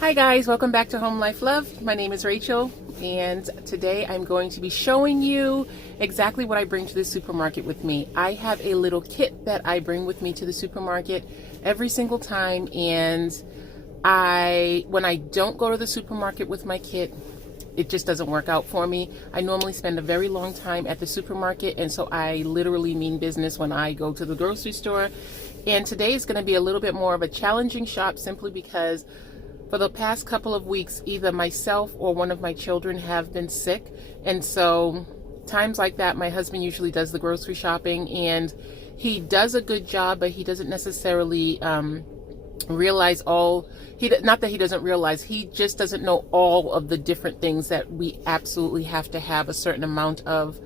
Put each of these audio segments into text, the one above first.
Hi guys, welcome back to Home Life Love. My name is Rachel, and today I'm going to be showing you exactly what I bring to the supermarket with me. I have a little kit that I bring with me to the supermarket every single time, and when I don't go to the supermarket with my kit, it just doesn't work out for me. I normally spend a very long time at the supermarket, and so I literally mean business when I go to the grocery store. And today is going to be a little bit more of a challenging shop simply because for the past couple of weeks, either myself or one of my children have been sick. And so times like that, my husband usually does the grocery shopping, and he does a good job, but he doesn't necessarily realize not that he doesn't realize, he just doesn't know all of the different things that we absolutely have to have a certain amount of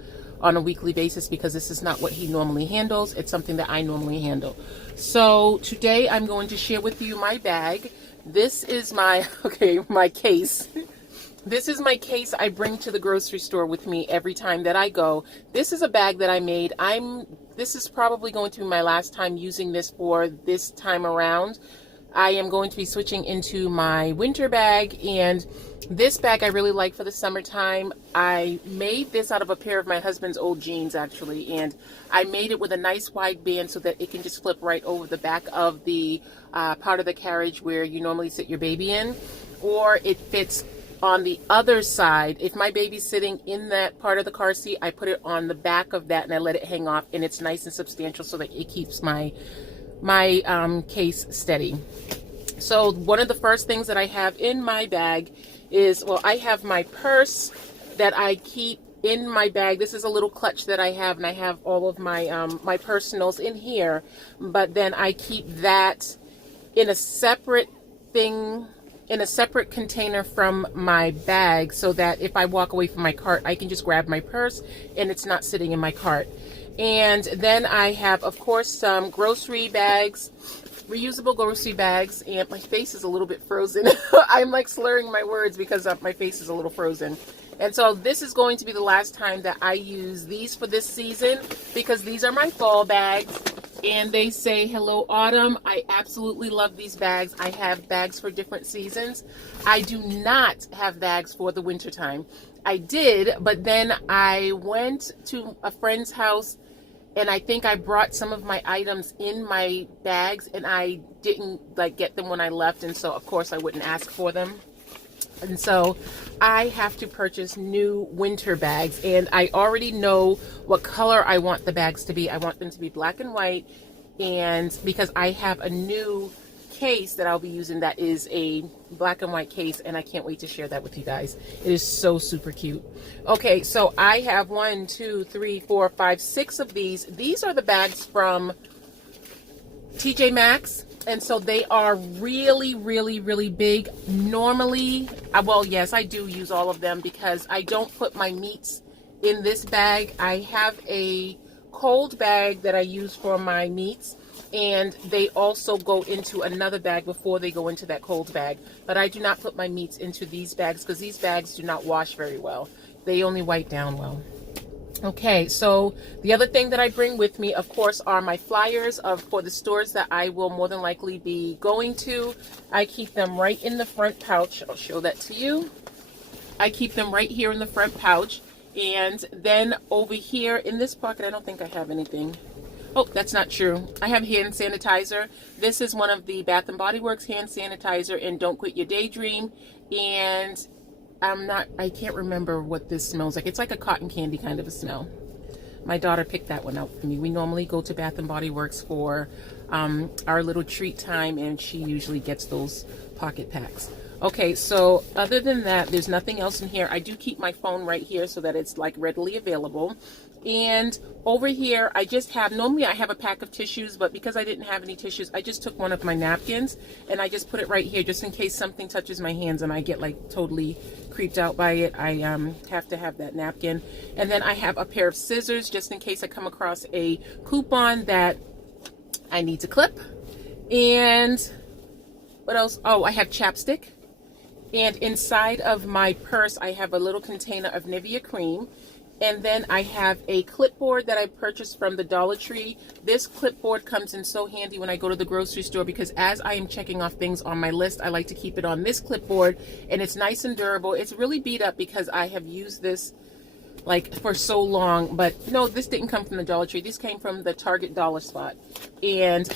on a weekly basis, because this is not what he normally handles. It's something that I normally handle. So today I'm going to share with you my bag. This is my case. This is my case I bring to the grocery store with me every time that I go. This is a bag that I made. This is probably going to be my last time using this for this time around. I am going to be switching into my winter bag, and this bag I really like for the summertime. I made this out of a pair of my husband's old jeans, actually, and I made it with a nice wide band so that it can just flip right over the back of the part of the carriage where you normally sit your baby in, or it fits on the other side. If my baby's sitting in that part of the car seat, I put it on the back of that and I let it hang off, and it's nice and substantial so that it keeps my case steady. So one of the first things that I have in my bag is, I have my purse that I keep in my bag. This is a little clutch that I have, and I have all of my my personals in here, but then I keep that in a separate container from my bag, so that if I walk away from my cart, I can just grab my purse and it's not sitting in my cart. And then I have, of course, some grocery bags, reusable grocery bags, and my face is a little bit frozen. I'm like slurring my words because my face is a little frozen. And so this is going to be the last time that I use these for this season, because these are my fall bags, and they say hello autumn. I absolutely love these bags. I have bags for different seasons. I do not have bags for the winter time. I did, but then I went to a friend's house, and I think I brought some of my items in my bags, and I didn't get them when I left, and so of course I wouldn't ask for them. And so I have to purchase new winter bags, and I already know what color I want the bags to be. I want them to be black and white, and because I have a new case that I'll be using that is a black and white case, and I can't wait to share that with you guys. It is so super cute. Okay, so I have 1, 2, 3, 4, 5, 6 of these. These are the bags from TJ Maxx, and so they are really, really, really big. Normally, yes, I do use all of them because I don't put my meats in this bag. I have a cold bag that I use for my meats, and they also go into another bag before they go into that cold bag. But I do not put my meats into these bags because these bags do not wash very well. They only wipe down well. Okay, so the other thing that I bring with me, of course, are my flyers for the stores that I will more than likely be going to. I keep them right in the front pouch. I'll show that to you. I keep them right here in the front pouch. And then over here in this pocket, I don't think I have anything. Oh, that's not true. I have hand sanitizer. This is one of the Bath & Body Works hand sanitizer in Don't Quit Your Daydream. And I can't remember what this smells like. It's like a cotton candy kind of a smell. My daughter picked that one out for me. We normally go to Bath & Body Works for our little treat time, and she usually gets those pocket packs. Okay, so other than that, there's nothing else in here. I do keep my phone right here so that it's readily available. And over here, normally I have a pack of tissues, but because I didn't have any tissues, I just took one of my napkins and I just put it right here just in case something touches my hands and I get totally creeped out by it. I have to have that napkin. And then I have a pair of scissors just in case I come across a coupon that I need to clip. And what else? Oh, I have chapstick. And inside of my purse, I have a little container of Nivea cream. And then I have a clipboard that I purchased from the Dollar Tree. This clipboard comes in so handy when I go to the grocery store, because as I am checking off things on my list, I like to keep it on this clipboard, and it's nice and durable. It's really beat up because I have used this like for so long, but no, this didn't come from the Dollar Tree. This came from the Target Dollar Spot. And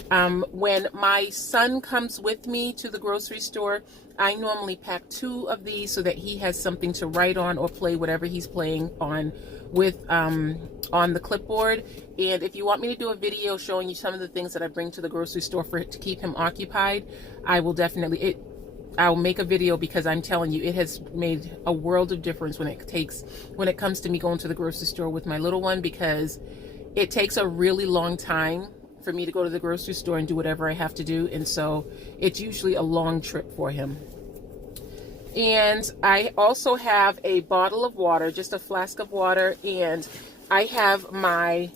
when my son comes with me to the grocery store, I normally pack 2 of these so that he has something to write on or play whatever he's playing on with on the clipboard. And if you want me to do a video showing you some of the things that I bring to the grocery store for to keep him occupied, I will definitely I'll make a video, because I'm telling you, it has made a world of difference when it comes to me going to the grocery store with my little one, because it takes a really long time for me to go to the grocery store and do whatever I have to do. And so it's usually a long trip for him. And I also have a bottle of water, just a flask of water, and I have my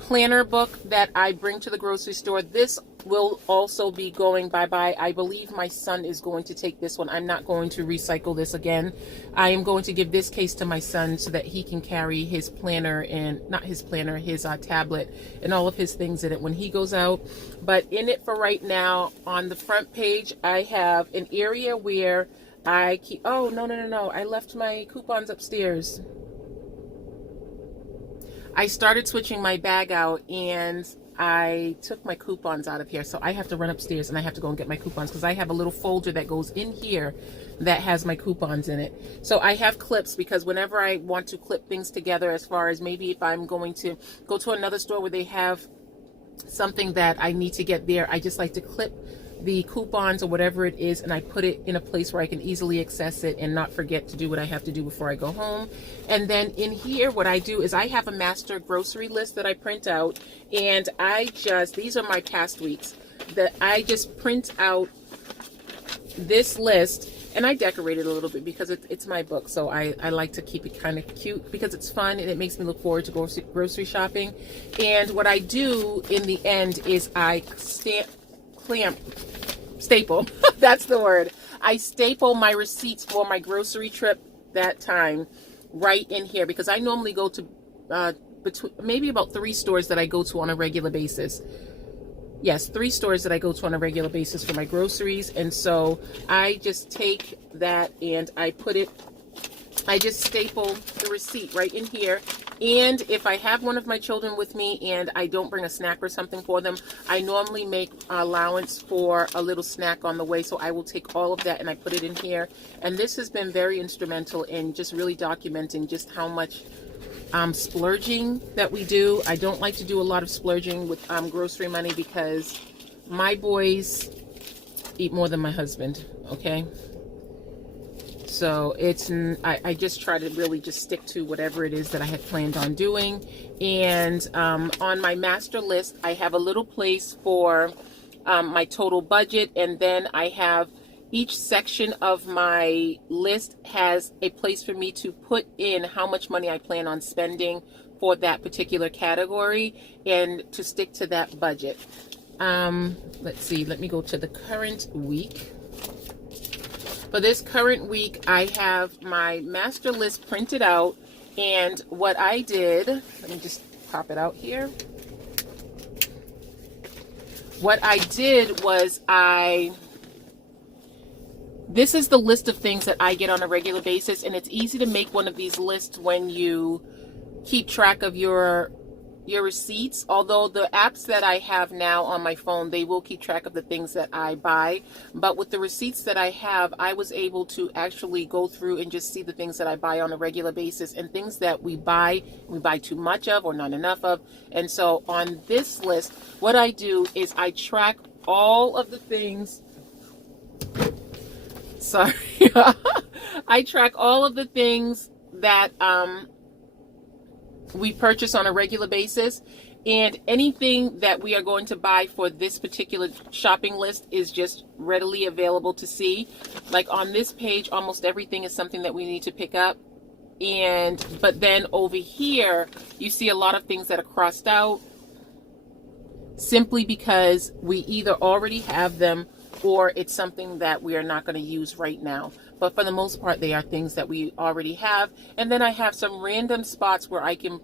planner book that I bring to the grocery store. This will also be going bye-bye. I believe my son is going to take this one. I'm not going to recycle this again. I am going to give this case to my son so that he can carry his planner, and not his planner, his tablet and all of his things in it when he goes out. But in it for right now, on the front page, I have an area where I keep, oh, no, I left my coupons upstairs. I started switching my bag out, and I took my coupons out of here, so I have to run upstairs and I have to go and get my coupons, because I have a little folder that goes in here that has my coupons in it. So I have clips, because whenever I want to clip things together, as far as maybe if I'm going to go to another store where they have something that I need to get there, I just like to clip the coupons or whatever it is, and I put it in a place where I can easily access it and not forget to do what I have to do before I go home. And then in here, what I do is I have a master grocery list that I print out, and these are my past weeks, that I just print out this list, and I decorate it a little bit because it's my book, so I like to keep it kind of cute because it's fun and it makes me look forward to grocery shopping. And what I do in the end is I staple, that's the word. I staple my receipts for my grocery trip that time right in here, because I normally go to maybe about 3 stores that I go to on a regular basis. Yes, 3 stores that I go to on a regular basis for my groceries. And so I just take that and I just staple the receipt right in here. And if I have one of my children with me and I don't bring a snack or something for them, I normally make allowance for a little snack on the way. So I will take all of that and I put it in here. And this has been very instrumental in just really documenting just how much splurging that we do. I don't like to do a lot of splurging with grocery money, because my boys eat more than my husband, okay? So I just try to really just stick to whatever it is that I had planned on doing. And on my master list, I have a little place for my total budget, and then I have each section of my list has a place for me to put in how much money I plan on spending for that particular category and to stick to that budget. Let's see, let me go to the current week. For this current week, I have my master list printed out, and what I did, let me just pop it out here. What I did was this is the list of things that I get on a regular basis, and it's easy to make one of these lists when you keep track of your receipts. Although the apps that I have now on my phone, they will keep track of the things that I buy. But with the receipts that I have, I was able to actually go through and just see the things that I buy on a regular basis, and things that we buy too much of or not enough of. And so on this list, what I do is I track all of the things. Sorry. I track all of the things that we purchase on a regular basis, and anything that we are going to buy for this particular shopping list is just readily available to see. Like on this page, almost everything is something that we need to pick up. But then over here, you see a lot of things that are crossed out simply because we either already have them or it's something that we are not going to use right now. But for the most part, they are things that we already have. And then I have some random spots where I can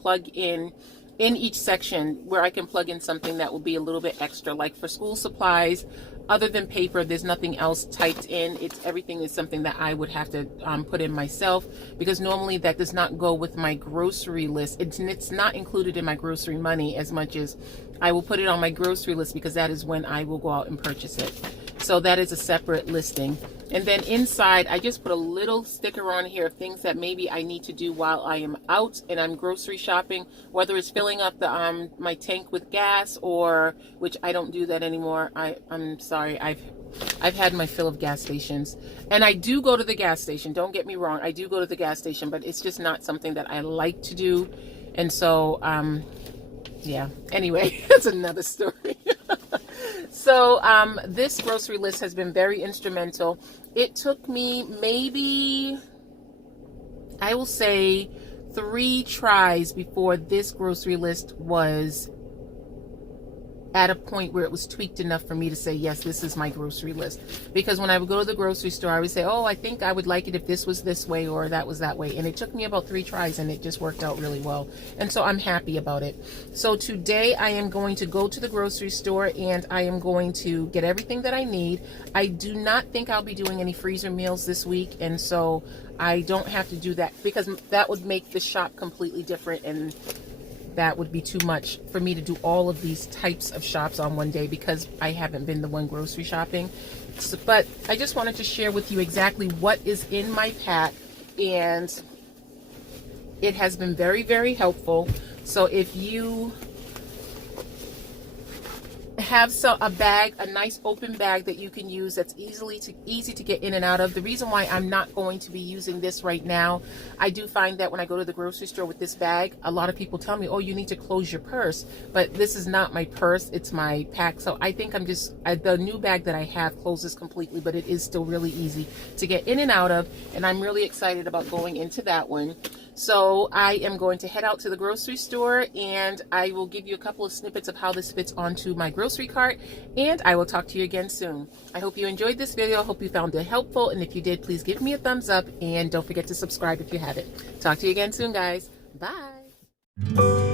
plug in each section, where I can plug in something that will be a little bit extra, like for school supplies. Other than paper, there's nothing else typed in. Everything is something that I would have to put in myself, because normally that does not go with my grocery list. It's not included in my grocery money as much as I will put it on my grocery list, because that is when I will go out and purchase it. So that is a separate listing. And then inside, I just put a little sticker on here of things that maybe I need to do while I am out and I'm grocery shopping, whether it's filling up the my tank with gas, or, which I don't do that anymore. I'm sorry, I've had my fill of gas stations, and I do go to the gas station. Don't get me wrong, I do go to the gas station, but it's just not something that I like to do. And so, yeah, anyway, that's another story. So this grocery list has been very instrumental. It took me maybe, I will say, 3 tries before this grocery list was at a point where it was tweaked enough for me to say, yes, this is my grocery list. Because when I would go to the grocery store, I would say, oh, I think I would like it if this was this way or that was that way. And it took me about 3 tries, and it just worked out really well. And so I'm happy about it. So today I am going to go to the grocery store, and I am going to get everything that I need. I do not think I'll be doing any freezer meals this week. And so I don't have to do that, because that would make the shop completely different, and that would be too much for me to do all of these types of shops on one day, because I haven't been the one grocery shopping. So, but I just wanted to share with you exactly what is in my pack, and it has been very, very helpful. So if you have a bag, a nice open bag that you can use, that's easy to get in and out of. The reason why I'm not going to be using this right now, I do find that when I go to the grocery store with this bag, a lot of people tell me, oh, you need to close your purse. But this is not my purse, it's my pack. So I think the new bag that I have closes completely, but it is still really easy to get in and out of, and I'm really excited about going into that one. So I am going to head out to the grocery store, and I will give you a couple of snippets of how this fits onto my grocery cart, and I will talk to you again soon. I hope you enjoyed this video. I hope you found it helpful, and if you did, please give me a thumbs up, and don't forget to subscribe if you haven't. Talk to you again soon, guys. Bye.